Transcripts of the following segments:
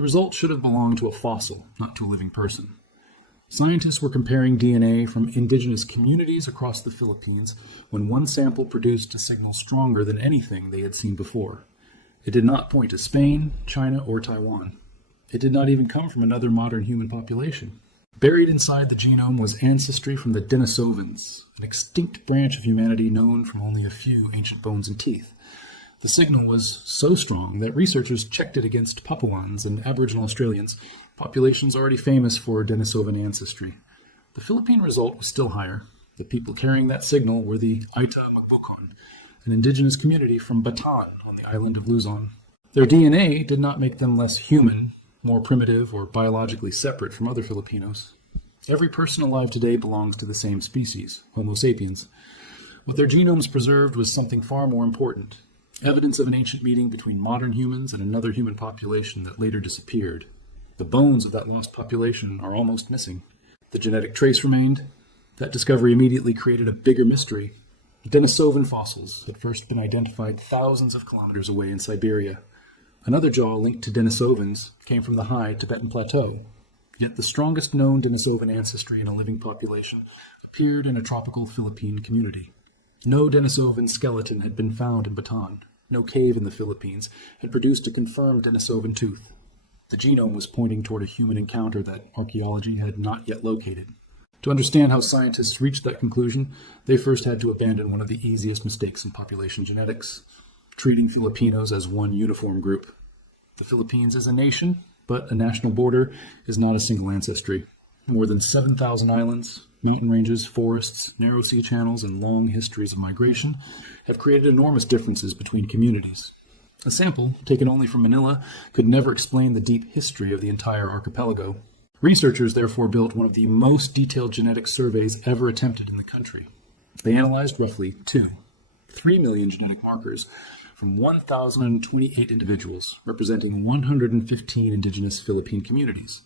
The result should have belonged to a fossil, not to a living person. Scientists were comparing DNA from indigenous communities across the Philippines when one sample produced a signal stronger than anything they had seen before. It did not point to Spain, China, or Taiwan. It did not even come from another modern human population. Buried inside the genome was ancestry from the Denisovans, an extinct branch of humanity known from only a few ancient bones and teeth. The signal was so strong that researchers checked it against Papuans and Aboriginal Australians, populations already famous for Denisovan ancestry. The Philippine result was still higher. The people carrying that signal were the Ayta Magbukon, an indigenous community from Bataan on the island of Luzon. Their DNA did not make them less human, more primitive, or biologically separate from other Filipinos. Every person alive today belongs to the same species, Homo sapiens. What their genomes preserved was something far more important. Evidence of an ancient meeting between modern humans and another human population that later disappeared. The bones of that lost population are almost missing. The genetic trace remained. That discovery immediately created a bigger mystery. Denisovan fossils had first been identified thousands of kilometers away in Siberia. Another jaw linked to Denisovans came from the high Tibetan plateau. Yet the strongest known Denisovan ancestry in a living population appeared in a tropical Philippine community. No Denisovan skeleton had been found in Bataan. No cave in the Philippines had produced a confirmed Denisovan tooth. The genome was pointing toward a human encounter that archaeology had not yet located. To understand how scientists reached that conclusion, they first had to abandon one of the easiest mistakes in population genetics, treating Filipinos as one uniform group. The Philippines is a nation, but a national border is not a single ancestry. More than 7,000 islands, mountain ranges, forests, narrow sea channels, and long histories of migration have created enormous differences between communities. A sample, taken only from Manila, could never explain the deep history of the entire archipelago. Researchers therefore built one of the most detailed genetic surveys ever attempted in the country. They analyzed roughly 3 million genetic markers from 1,028 individuals, representing 115 indigenous Philippine communities.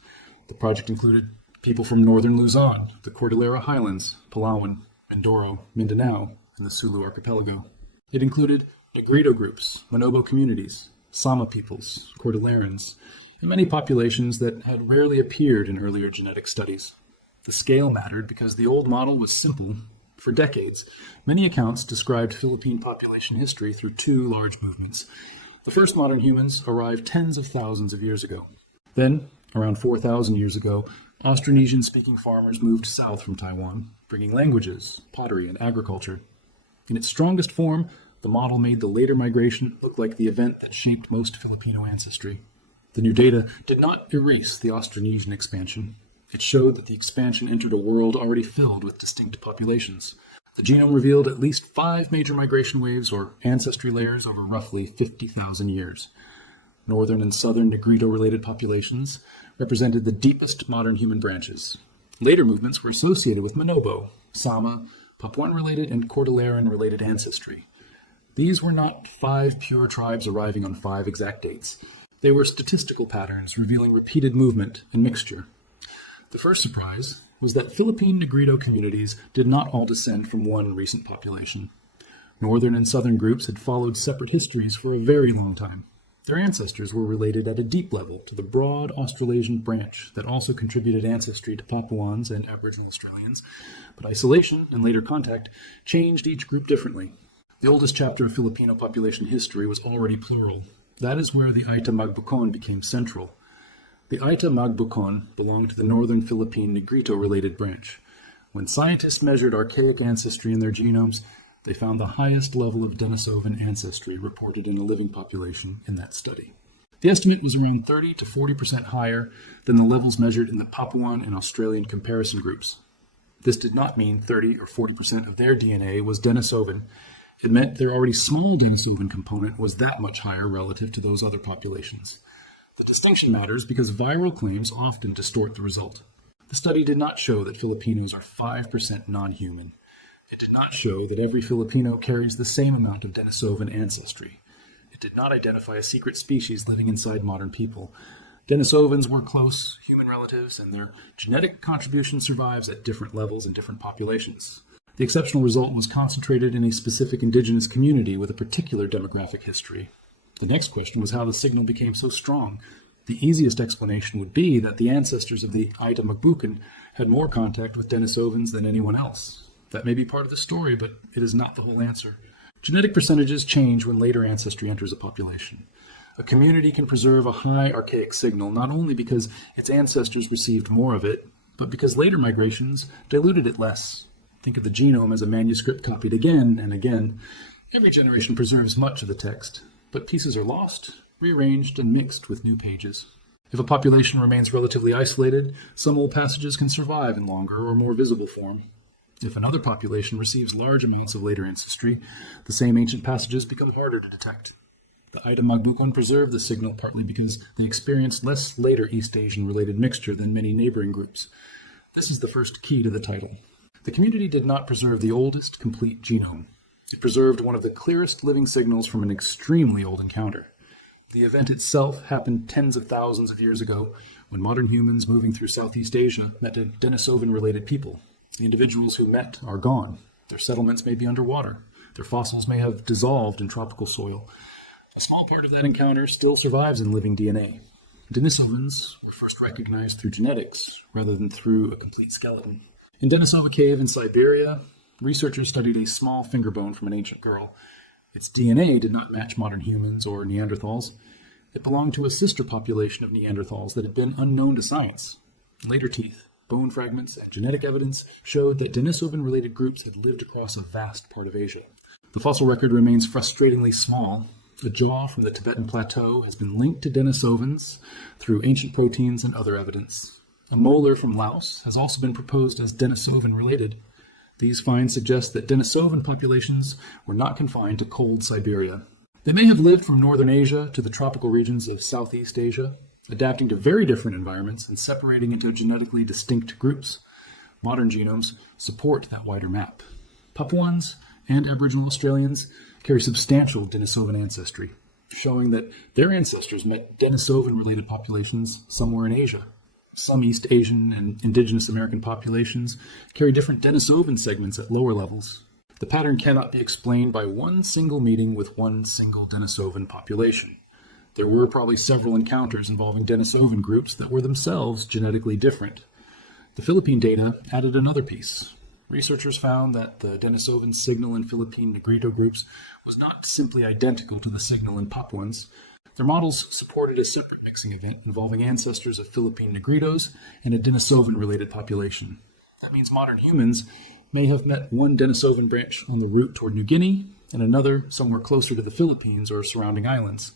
The project included people from northern Luzon, the Cordillera Highlands, Palawan, Mindoro, Mindanao, and the Sulu Archipelago. It included Negrito groups, Manobo communities, Sama peoples, Cordillerans, and many populations that had rarely appeared in earlier genetic studies. The scale mattered because the old model was simple. For decades, many accounts described Philippine population history through two large movements. The first modern humans arrived tens of thousands of years ago. Then, around 4,000 years ago, Austronesian-speaking farmers moved south from Taiwan, bringing languages, pottery, and agriculture. In its strongest form, the model made the later migration look like the event that shaped most Filipino ancestry. The new data did not erase the Austronesian expansion. It showed that the expansion entered a world already filled with distinct populations. The genome revealed at least 5 major migration waves or ancestry layers over roughly 50,000 years. Northern and southern Negrito-related populations represented the deepest modern human branches. Later movements were associated with Manobo, Sama, Papuan-related, and Cordilleran-related ancestry. These were not 5 pure tribes arriving on 5 exact dates. They were statistical patterns revealing repeated movement and mixture. The first surprise was that Philippine Negrito communities did not all descend from one recent population. Northern and southern groups had followed separate histories for a very long time. Their ancestors were related at a deep level to the broad Australasian branch that also contributed ancestry to Papuans and Aboriginal Australians, but isolation and later contact changed each group differently. The oldest chapter of Filipino population history was already plural. That is where the Ayta Magbukon became central. The Ayta Magbukon belonged to the northern Philippine Negrito-related branch. When scientists measured archaic ancestry in their genomes, they found the highest level of Denisovan ancestry reported in a living population in that study. The estimate was around 30 to 40% higher than the levels measured in the Papuan and Australian comparison groups. This did not mean 30 or 40% of their DNA was Denisovan. It meant their already small Denisovan component was that much higher relative to those other populations. The distinction matters because viral claims often distort the result. The study did not show that Filipinos are 5% non-human. It did not show that every Filipino carries the same amount of Denisovan ancestry. It did not identify a secret species living inside modern people. Denisovans were close human relatives, and their genetic contribution survives at different levels in different populations. The exceptional result was concentrated in a specific indigenous community with a particular demographic history. The next question was how the signal became so strong. The easiest explanation would be that the ancestors of the Ayta Magbukon had more contact with Denisovans than anyone else. That may be part of the story, but it is not the whole answer. Genetic percentages change when later ancestry enters a population. A community can preserve a high archaic signal not only because its ancestors received more of it, but because later migrations diluted it less. Think of the genome as a manuscript copied again and again. Every generation preserves much of the text, but pieces are lost, rearranged, and mixed with new pages. If a population remains relatively isolated, some old passages can survive in longer or more visible form. If another population receives large amounts of later ancestry, the same ancient passages become harder to detect. The Ayta Magbukon preserved the signal partly because they experienced less later East Asian-related mixture than many neighboring groups. This is the first key to the title. The community did not preserve the oldest complete genome. It preserved one of the clearest living signals from an extremely old encounter. The event itself happened tens of thousands of years ago when modern humans moving through Southeast Asia met a Denisovan-related people. The individuals who met are gone. Their settlements may be underwater. Their fossils may have dissolved in tropical soil. A small part of that encounter still survives in living DNA. Denisovans were first recognized through genetics rather than through a complete skeleton. In Denisova Cave in Siberia, researchers studied a small finger bone from an ancient girl. Its DNA did not match modern humans or Neanderthals. It belonged to a sister population of Neanderthals that had been unknown to science. Later teeth, bone fragments, and genetic evidence showed that Denisovan-related groups had lived across a vast part of Asia. The fossil record remains frustratingly small. A jaw from the Tibetan Plateau has been linked to Denisovans through ancient proteins and other evidence. A molar from Laos has also been proposed as Denisovan-related. These finds suggest that Denisovan populations were not confined to cold Siberia. They may have lived from northern Asia to the tropical regions of Southeast Asia, adapting to very different environments and separating into genetically distinct groups. Modern genomes support that wider map. Papuans and Aboriginal Australians carry substantial Denisovan ancestry, showing that their ancestors met Denisovan-related populations somewhere in Asia. Some East Asian and Indigenous American populations carry different Denisovan segments at lower levels. The pattern cannot be explained by one single meeting with one single Denisovan population. There were probably several encounters involving Denisovan groups that were themselves genetically different. The Philippine data added another piece. Researchers found that the Denisovan signal in Philippine Negrito groups was not simply identical to the signal in Papuans. Their models supported a separate mixing event involving ancestors of Philippine Negritos and a Denisovan-related population. That means modern humans may have met one Denisovan branch on the route toward New Guinea and another somewhere closer to the Philippines or surrounding islands.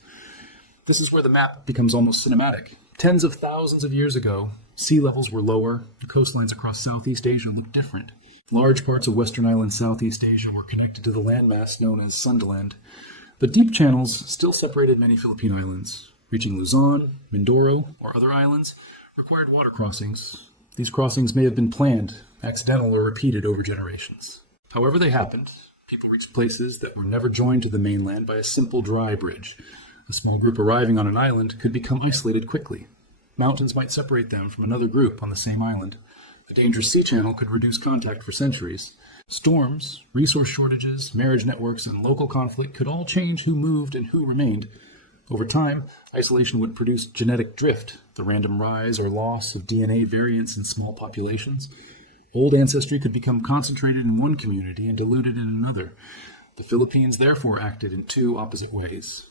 This is where the map becomes almost cinematic. Tens of thousands of years ago, sea levels were lower, the coastlines across Southeast Asia looked different. Large parts of Western Island Southeast Asia were connected to the landmass known as Sundaland. But deep channels still separated many Philippine islands. Reaching Luzon, Mindoro, or other islands required water crossings. These crossings may have been planned, accidental, or repeated over generations. However they happened, people reached places that were never joined to the mainland by a simple dry bridge. A small group arriving on an island could become isolated quickly. Mountains might separate them from another group on the same island. A dangerous sea channel could reduce contact for centuries. Storms, resource shortages, marriage networks, and local conflict could all change who moved and who remained. Over time, isolation would produce genetic drift, the random rise or loss of DNA variants in small populations. Old ancestry could become concentrated in one community and diluted in another. The Philippines therefore acted in two opposite ways.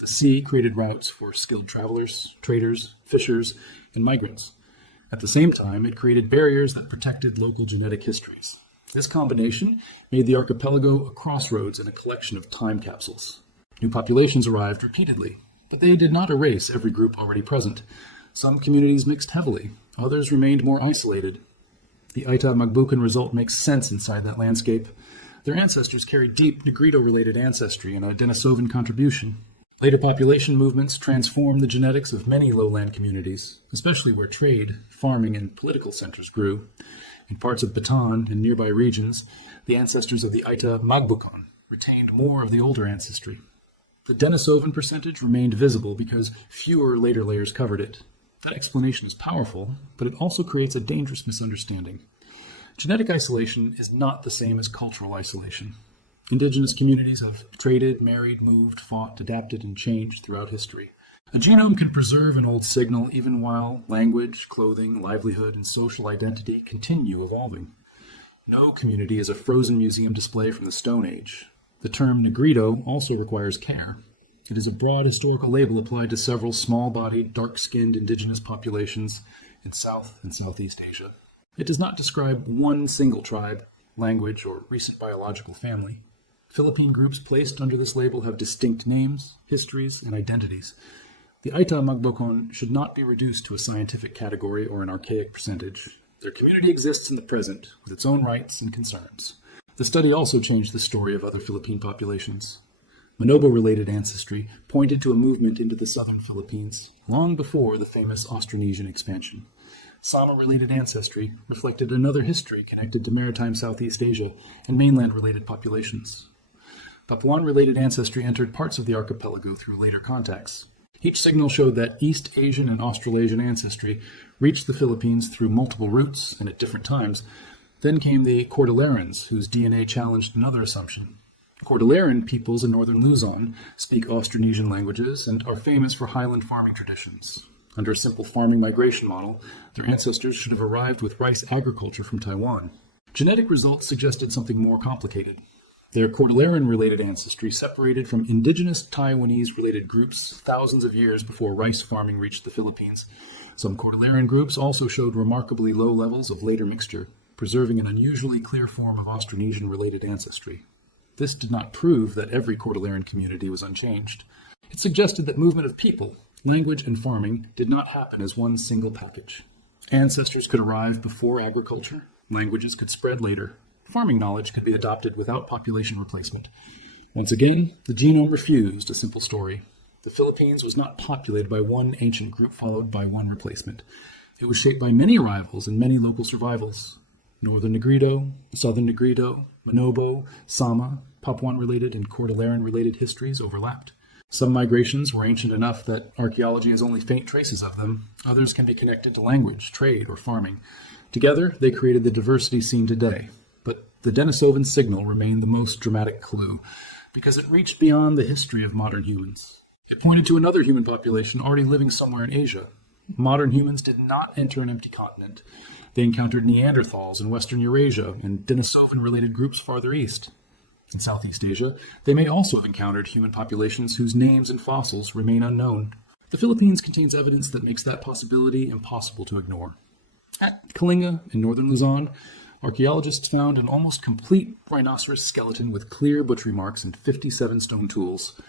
The sea created routes for skilled travelers, traders, fishers, and migrants. At the same time, it created barriers that protected local genetic histories. This combination made the archipelago a crossroads and a collection of time capsules. New populations arrived repeatedly, but they did not erase every group already present. Some communities mixed heavily, others remained more isolated. The Ayta Magbukon result makes sense inside that landscape. Their ancestors carried deep Negrito-related ancestry and a Denisovan contribution. Later population movements transformed the genetics of many lowland communities, especially where trade, farming, and political centers grew. In parts of Bataan and nearby regions, the ancestors of the Ayta Magbukon retained more of the older ancestry. The Denisovan percentage remained visible because fewer later layers covered it. That explanation is powerful, but it also creates a dangerous misunderstanding. Genetic isolation is not the same as cultural isolation. Indigenous communities have traded, married, moved, fought, adapted, and changed throughout history. A genome can preserve an old signal even while language, clothing, livelihood, and social identity continue evolving. No community is a frozen museum display from the Stone Age. The term Negrito also requires care. It is a broad historical label applied to several small-bodied, dark-skinned indigenous populations in South and Southeast Asia. It does not describe one single tribe, language, or recent biological family. Philippine groups placed under this label have distinct names, histories, and identities. The Ayta Magbukon should not be reduced to a scientific category or an archaic percentage. Their community exists in the present, with its own rights and concerns. The study also changed the story of other Philippine populations. Manobo-related ancestry pointed to a movement into the southern Philippines long before the famous Austronesian expansion. Sama-related ancestry reflected another history connected to maritime Southeast Asia and mainland-related populations. Papuan-related ancestry entered parts of the archipelago through later contacts. Each signal showed that East Asian and Australasian ancestry reached the Philippines through multiple routes and at different times. Then came the Cordillerans, whose DNA challenged another assumption. Cordilleran peoples in northern Luzon speak Austronesian languages and are famous for highland farming traditions. Under a simple farming migration model, their ancestors should have arrived with rice agriculture from Taiwan. Genetic results suggested something more complicated. Their Cordilleran-related ancestry separated from indigenous Taiwanese-related groups thousands of years before rice farming reached the Philippines. Some Cordilleran groups also showed remarkably low levels of later mixture, preserving an unusually clear form of Austronesian-related ancestry. This did not prove that every Cordilleran community was unchanged. It suggested that movement of people, language, and farming did not happen as one single package. Ancestors could arrive before agriculture, languages could spread later, farming knowledge could be adopted without population replacement. Once again, the genome refused a simple story. The Philippines was not populated by one ancient group followed by one replacement. It was shaped by many arrivals and many local survivals. Northern Negrito, Southern Negrito, Manobo, Sama, Papuan-related and Cordilleran-related histories overlapped. Some migrations were ancient enough that archaeology has only faint traces of them. Others can be connected to language, trade, or farming. Together, they created the diversity seen today. But the Denisovan signal remained the most dramatic clue, because it reached beyond the history of modern humans. It pointed to another human population already living somewhere in Asia. Modern humans did not enter an empty continent. They encountered Neanderthals in Western Eurasia and Denisovan-related groups farther east. In Southeast Asia, they may also have encountered human populations whose names and fossils remain unknown. The Philippines contains evidence that makes that possibility impossible to ignore. At Kalinga in northern Luzon, archaeologists found an almost complete rhinoceros skeleton with clear butchery marks and 57 stone tools.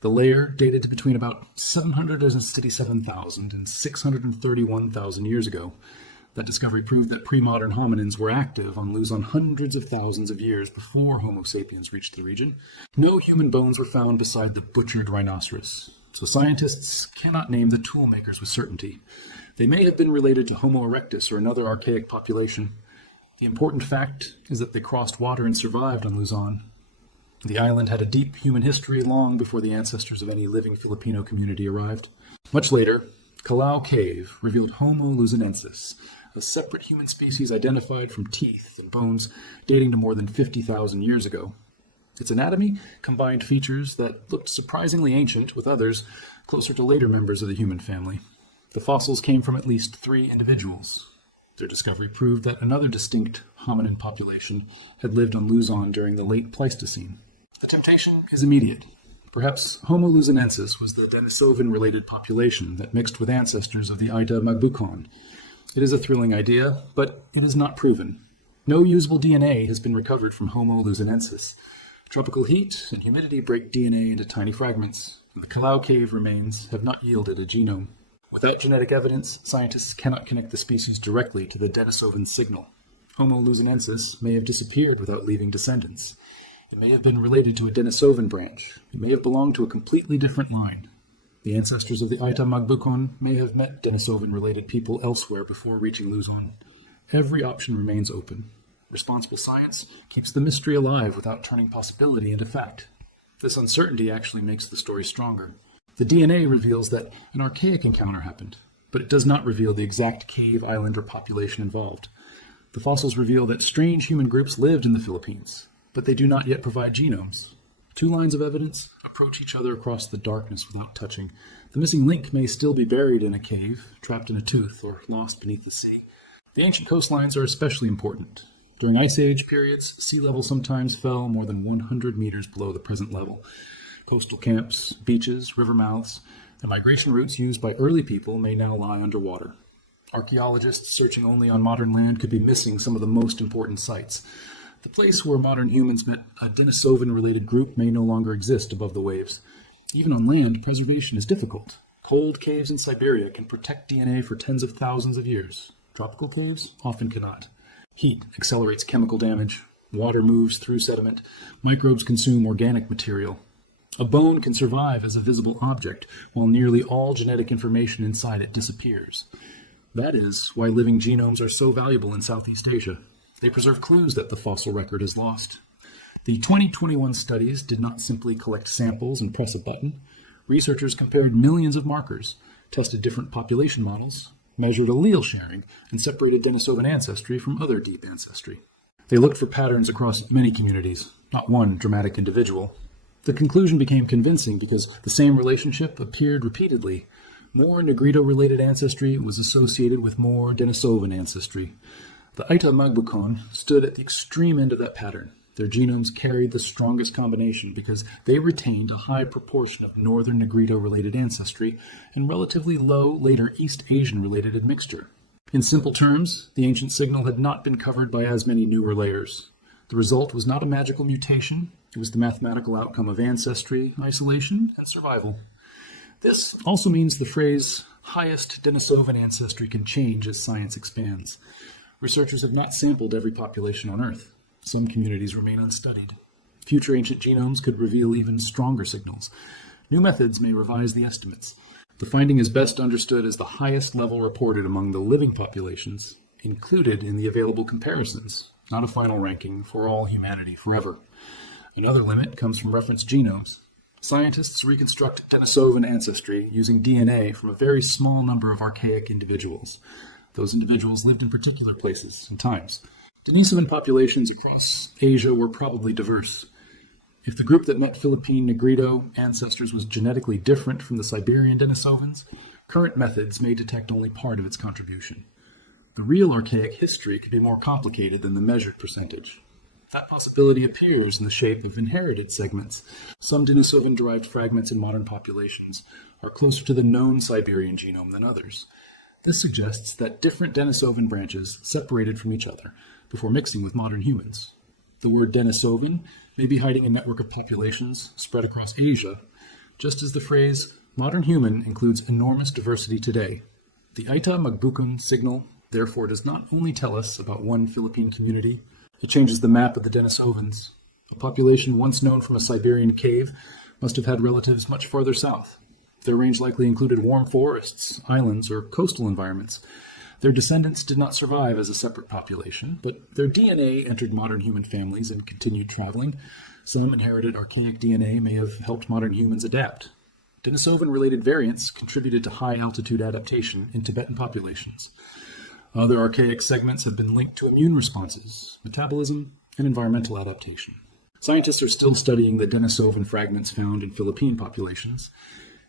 The layer dated to between about 767,000 and 631,000 years ago. That discovery proved that pre-modern hominins were active on Luzon hundreds of thousands of years before Homo sapiens reached the region. No human bones were found beside the butchered rhinoceros, so scientists cannot name the tool makers with certainty. They may have been related to Homo erectus or another archaic population. The important fact is that they crossed water and survived on Luzon. The island had a deep human history long before the ancestors of any living Filipino community arrived. Much later, Calao Cave revealed Homo luzonensis, a separate human species identified from teeth and bones dating to more than 50,000 years ago. Its anatomy combined features that looked surprisingly ancient with others closer to later members of the human family. The fossils came from at least 3 individuals. Their discovery proved that another distinct hominin population had lived on Luzon during the late Pleistocene. The temptation is immediate. Perhaps Homo luzonensis was the Denisovan-related population that mixed with ancestors of the Ayta Magbukon. It is a thrilling idea, but it is not proven. No usable DNA has been recovered from Homo luzonensis. Tropical heat and humidity break DNA into tiny fragments, and the Calao Cave remains have not yielded a genome. Without genetic evidence, scientists cannot connect the species directly to the Denisovan signal. Homo luzonensis may have disappeared without leaving descendants. It may have been related to a Denisovan branch. It may have belonged to a completely different line. The ancestors of the Ita Magbukon may have met Denisovan-related people elsewhere before reaching Luzon. Every option remains open. Responsible science keeps the mystery alive without turning possibility into fact. This uncertainty actually makes the story stronger. The DNA reveals that an archaic encounter happened, but it does not reveal the exact cave, island, or population involved. The fossils reveal that strange human groups lived in the Philippines, but they do not yet provide genomes. 2 lines of evidence approach each other across the darkness without touching, The missing link may still be buried in a cave, trapped in a tooth, or lost beneath the sea. The ancient coastlines are especially important. During Ice Age periods, sea level sometimes fell more than 100 meters below the present level. Coastal camps, beaches, river mouths, and migration routes used by early people may now lie underwater. Archaeologists searching only on modern land could be missing some of the most important sites. The place where modern humans met a Denisovan-related group may no longer exist above the waves. Even on land, preservation is difficult. Cold caves in Siberia can protect DNA for tens of thousands of years. Tropical caves often cannot. Heat accelerates chemical damage. Water moves through sediment. Microbes consume organic material. A bone can survive as a visible object, while nearly all genetic information inside it disappears. That is why living genomes are so valuable in Southeast Asia. They preserve clues that the fossil record is lost. The 2021 studies did not simply collect samples and press a button. Researchers compared millions of markers, tested different population models, measured allele sharing, and separated Denisovan ancestry from other deep ancestry. They looked for patterns across many communities, not one dramatic individual. The conclusion became convincing because the same relationship appeared repeatedly. More Negrito-related ancestry was associated with more Denisovan ancestry. The Ayta Magbukon stood at the extreme end of that pattern. Their genomes carried the strongest combination because they retained a high proportion of northern Negrito-related ancestry and relatively low later East Asian-related admixture. In simple terms, the ancient signal had not been covered by as many newer layers. The result was not a magical mutation, it was the mathematical outcome of ancestry, isolation, and survival. This also means the phrase, highest Denisovan ancestry can change as science expands. Researchers have not sampled every population on Earth. Some communities remain unstudied. Future ancient genomes could reveal even stronger signals. New methods may revise the estimates. The finding is best understood as the highest level reported among the living populations, included in the available comparisons, not a final ranking for all humanity forever. Another limit comes from reference genomes. Scientists reconstruct Denisovan ancestry using DNA from a very small number of archaic individuals. Those individuals lived in particular places and times. Denisovan populations across Asia were probably diverse. If the group that met Philippine Negrito ancestors was genetically different from the Siberian Denisovans, current methods may detect only part of its contribution. The real archaic history could be more complicated than the measured percentage. That possibility appears in the shape of inherited segments. Some Denisovan-derived fragments in modern populations are closer to the known Siberian genome than others. This suggests that different Denisovan branches separated from each other before mixing with modern humans. The word Denisovan may be hiding a network of populations spread across Asia, just as the phrase modern human includes enormous diversity today. The Ita Magbukon signal, therefore, does not only tell us about one Philippine community, it changes the map of the Denisovans. A population once known from a Siberian cave must have had relatives much farther south. Their range likely included warm forests, islands, or coastal environments. Their descendants did not survive as a separate population, but their DNA entered modern human families and continued traveling. Some inherited archaic DNA may have helped modern humans adapt. Denisovan-related variants contributed to high-altitude adaptation in Tibetan populations. Other archaic segments have been linked to immune responses, metabolism, and environmental adaptation. Scientists are still studying the Denisovan fragments found in Philippine populations.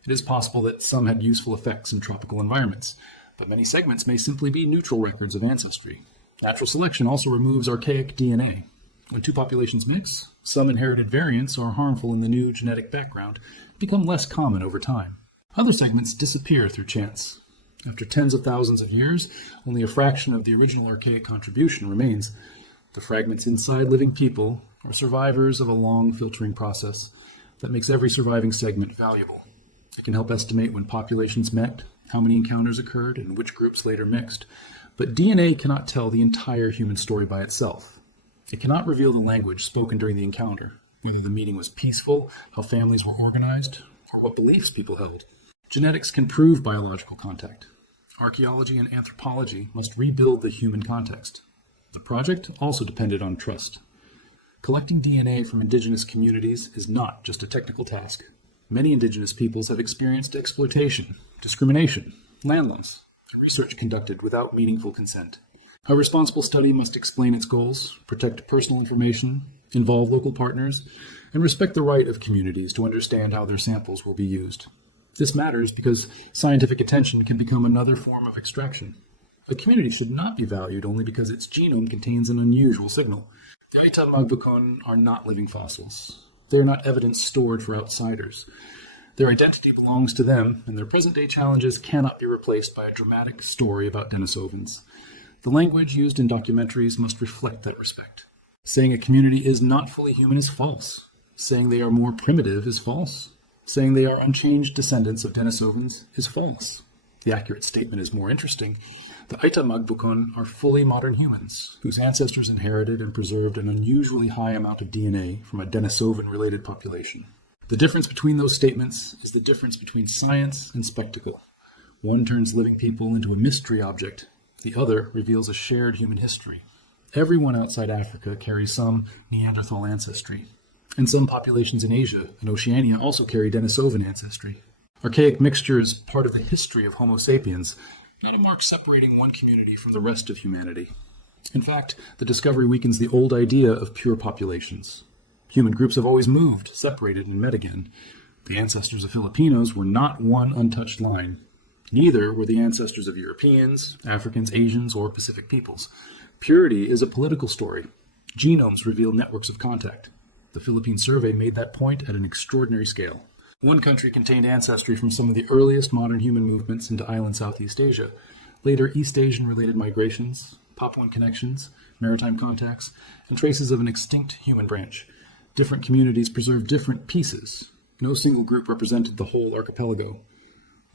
It is possible that some had useful effects in tropical environments, but many segments may simply be neutral records of ancestry. Natural selection also removes archaic DNA. When two populations mix, some inherited variants are harmful in the new genetic background, become less common over time. Other segments disappear through chance. After tens of thousands of years, only a fraction of the original archaic contribution remains. The fragments inside living people are survivors of a long filtering process that makes every surviving segment valuable. It can help estimate when populations met, how many encounters occurred, and which groups later mixed. But DNA cannot tell the entire human story by itself. It cannot reveal the language spoken during the encounter, whether the meeting was peaceful, how families were organized, or what beliefs people held. Genetics can prove biological contact. Archaeology and anthropology must rebuild the human context. The project also depended on trust. Collecting DNA from indigenous communities is not just a technical task. Many indigenous peoples have experienced exploitation, discrimination, land loss, and research conducted without meaningful consent. A responsible study must explain its goals, protect personal information, involve local partners, and respect the right of communities to understand how their samples will be used. This matters because scientific attention can become another form of extraction. A community should not be valued only because its genome contains an unusual signal. The Ayta Magbukon are not living fossils. They are not evidence stored for outsiders. Their identity belongs to them, and their present-day challenges cannot be replaced by a dramatic story about Denisovans. The language used in documentaries must reflect that respect. Saying a community is not fully human is false. Saying they are more primitive is false. Saying they are unchanged descendants of Denisovans is false. The accurate statement is more interesting. The Ayta Magbukon are fully modern humans, whose ancestors inherited and preserved an unusually high amount of DNA from a Denisovan-related population. The difference between those statements is the difference between science and spectacle. One turns living people into a mystery object. The other reveals a shared human history. Everyone outside Africa carries some Neanderthal ancestry. And some populations in Asia and Oceania also carry Denisovan ancestry. Archaic mixture is part of the history of Homo sapiens, not a mark separating one community from the rest of humanity. In fact, the discovery weakens the old idea of pure populations. Human groups have always moved, separated, and met again. The ancestors of Filipinos were not one untouched line. Neither were the ancestors of Europeans, Africans, Asians, or Pacific peoples. Purity is a political story. Genomes reveal networks of contact. The Philippine survey made that point at an extraordinary scale. One country contained ancestry from some of the earliest modern human movements into island Southeast Asia, later East Asian-related migrations, Papuan connections, maritime contacts, and traces of an extinct human branch. Different communities preserved different pieces. No single group represented the whole archipelago.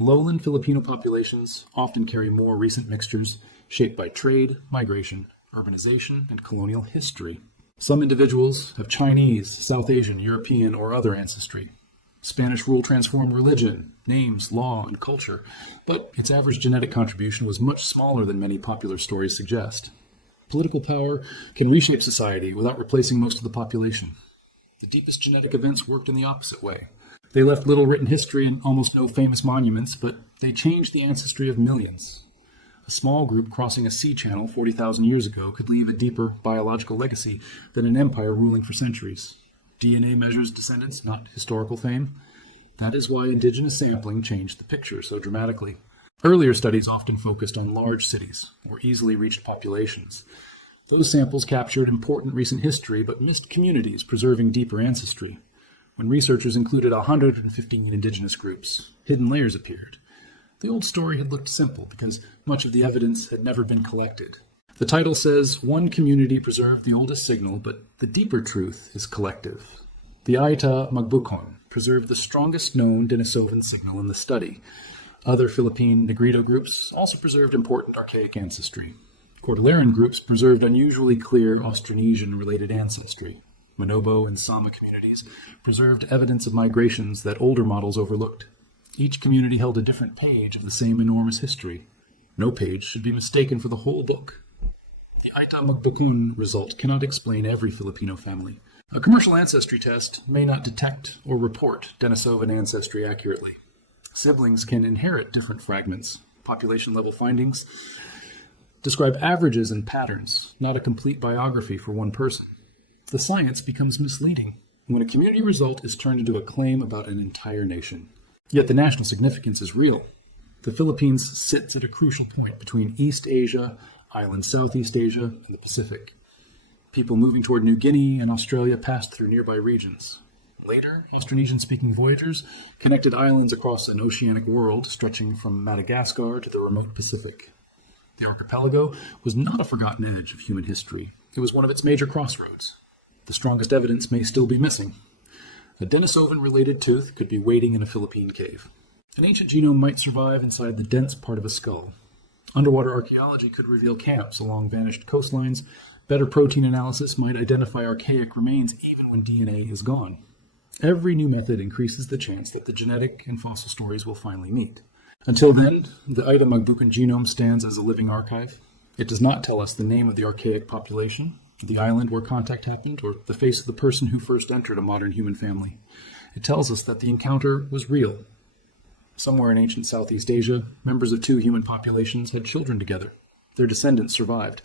Lowland Filipino populations often carry more recent mixtures shaped by trade, migration, urbanization, and colonial history. Some individuals have Chinese, South Asian, European, or other ancestry. Spanish rule transformed religion, names, law, and culture, but its average genetic contribution was much smaller than many popular stories suggest. Political power can reshape society without replacing most of the population. The deepest genetic events worked in the opposite way. They left little written history and almost no famous monuments, but they changed the ancestry of millions. A small group crossing a sea channel 40,000 years ago could leave a deeper biological legacy than an empire ruling for centuries. DNA measures descendants, not historical fame. That is why indigenous sampling changed the picture so dramatically. Earlier studies often focused on large cities or easily reached populations. Those samples captured important recent history but missed communities preserving deeper ancestry. When researchers included 115 indigenous groups, hidden layers appeared. The old story had looked simple because much of the evidence had never been collected. The title says one community preserved the oldest signal, but the deeper truth is collective. The Ayta Magbukon preserved the strongest known Denisovan signal in the study. Other Philippine Negrito groups also preserved important archaic ancestry. Cordilleran groups preserved unusually clear Austronesian-related ancestry. Manobo and Sama communities preserved evidence of migrations that older models overlooked. Each community held a different page of the same enormous history. No page should be mistaken for the whole book. The Ayta Magbukon result cannot explain every Filipino family. A commercial ancestry test may not detect or report Denisovan ancestry accurately. Siblings can inherit different fragments. Population-level findings describe averages and patterns, not a complete biography for one person. The science becomes misleading when a community result is turned into a claim about an entire nation. Yet the national significance is real. The Philippines sits at a crucial point between East Asia, island Southeast Asia, and the Pacific. People moving toward New Guinea and Australia passed through nearby regions. Later, Austronesian-speaking voyagers connected islands across an oceanic world stretching from Madagascar to the remote Pacific. The archipelago was not a forgotten edge of human history. It was one of its major crossroads. The strongest evidence may still be missing. A Denisovan-related tooth could be waiting in a Philippine cave. An ancient genome might survive inside the dense part of a skull. Underwater archaeology could reveal camps along vanished coastlines. Better protein analysis might identify archaic remains even when DNA is gone. Every new method increases the chance that the genetic and fossil stories will finally meet. Until then, the Ayta Magbukon genome stands as a living archive. It does not tell us the name of the archaic population, the island where contact happened, or the face of the person who first entered a modern human family. It tells us that the encounter was real. Somewhere in ancient Southeast Asia, members of two human populations had children together. Their descendants survived.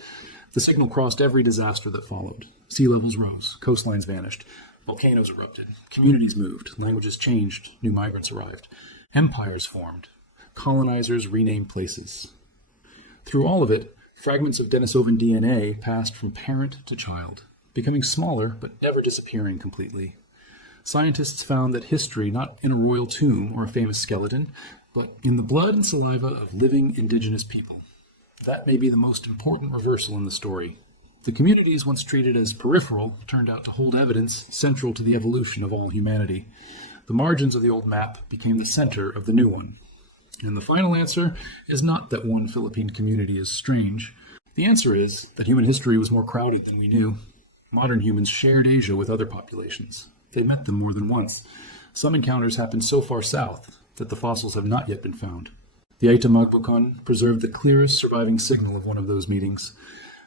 The signal crossed every disaster that followed. Sea levels rose, coastlines vanished, volcanoes erupted, communities moved, languages changed, new migrants arrived. Empires formed. Colonizers renamed places. Through all of it, fragments of Denisovan DNA passed from parent to child, becoming smaller but never disappearing completely. Scientists found that history, not in a royal tomb or a famous skeleton, but in the blood and saliva of living indigenous people. That may be the most important reversal in the story. The communities once treated as peripheral turned out to hold evidence central to the evolution of all humanity. The margins of the old map became the center of the new one. And the final answer is not that one Philippine community is strange. The answer is that human history was more crowded than we knew. Modern humans shared Asia with other populations. They met them more than once. Some encounters happened so far south that the fossils have not yet been found. The Ayta Magbukon preserved the clearest surviving signal of one of those meetings.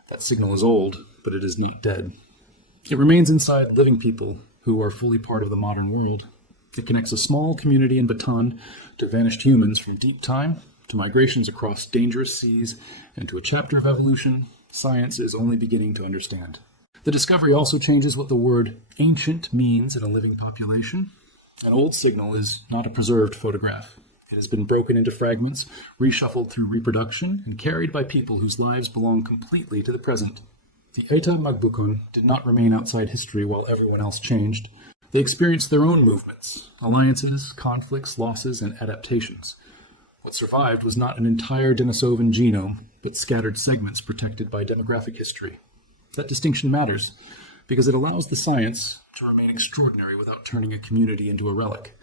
That signal is old, but it is not dead. It remains inside living people who are fully part of the modern world. It connects a small community in Bataan to vanished humans from deep time, to migrations across dangerous seas, and to a chapter of evolution science is only beginning to understand. The discovery also changes what the word ancient means in a living population. An old signal is not a preserved photograph. It has been broken into fragments, reshuffled through reproduction, and carried by people whose lives belong completely to the present. The Ayta Magbukon did not remain outside history while everyone else changed. They experienced their own movements, alliances, conflicts, losses, and adaptations. What survived was not an entire Denisovan genome, but scattered segments protected by demographic history. That distinction matters, because it allows the science to remain extraordinary without turning a community into a relic.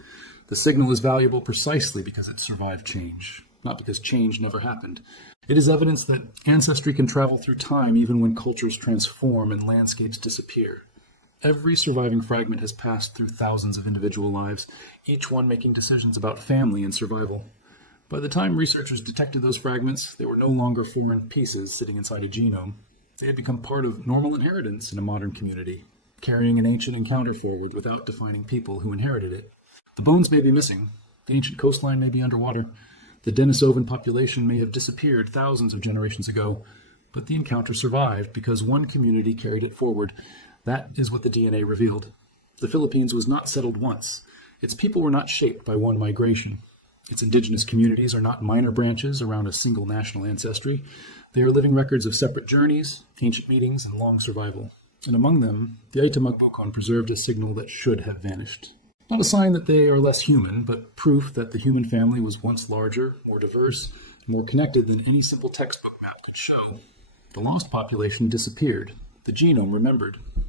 The signal is valuable precisely because it survived change, not because change never happened. It is evidence that ancestry can travel through time even when cultures transform and landscapes disappear. Every surviving fragment has passed through thousands of individual lives, each one making decisions about family and survival. By the time researchers detected those fragments, they were no longer foreign pieces sitting inside a genome. They had become part of normal inheritance in a modern community, carrying an ancient encounter forward without defining people who inherited it. The bones may be missing, the ancient coastline may be underwater, the Denisovan population may have disappeared thousands of generations ago, but the encounter survived because one community carried it forward. That is what the DNA revealed. The Philippines was not settled once. Its people were not shaped by one migration. Its indigenous communities are not minor branches around a single national ancestry. They are living records of separate journeys, ancient meetings, and long survival. And among them, the Ayta Magbukon preserved a signal that should have vanished. Not a sign that they are less human, but proof that the human family was once larger, more diverse, and more connected than any simple textbook map could show. The lost population disappeared. The genome remembered.